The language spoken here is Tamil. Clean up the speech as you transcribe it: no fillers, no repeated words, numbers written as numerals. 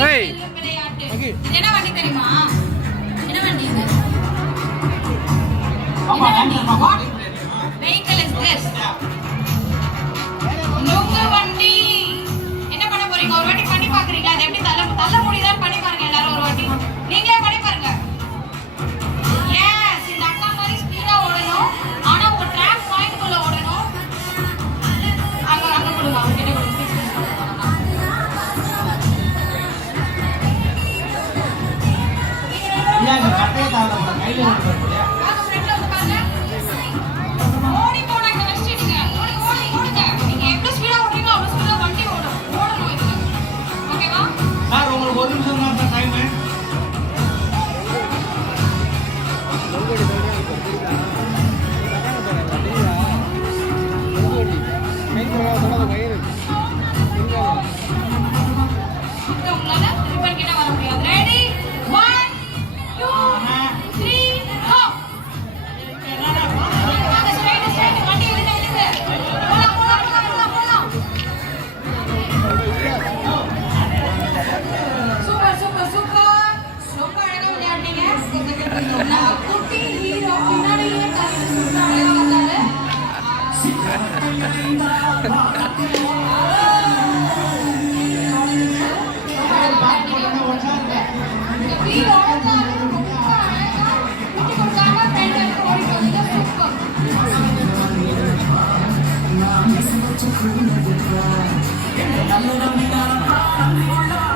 விளையாட்டு. இது என்ன வண்டி தெரியுமா? என்ன வண்டி இது? What vehicle is this? நுங்கு வண்டி. என்ன பண்ண போறீங்க? ஒரு வாட்டி பண்ணி பாக்குறீங்களா? அது எப்படி தள்ள முடியுதான்னு பண்ணி பாருங்க எல்லாரும் ஒரு வாட்டி. நீங்களே பண்ணி பாருங்க. எஸ், இந்த அக்கா மாதிரி ஸ்பீடா ஓடணும். ஆனா உங்க ட்ராக் பாயிண்ட் குள்ள ஓடணும். அங்க கொடுங்க, அவங்க கிட்ட கொடுங்க. இல்ல இந்த கட்டையை தாவல கையில எடுத்து ஒரு நிமிஷம் தான் டைம். I'm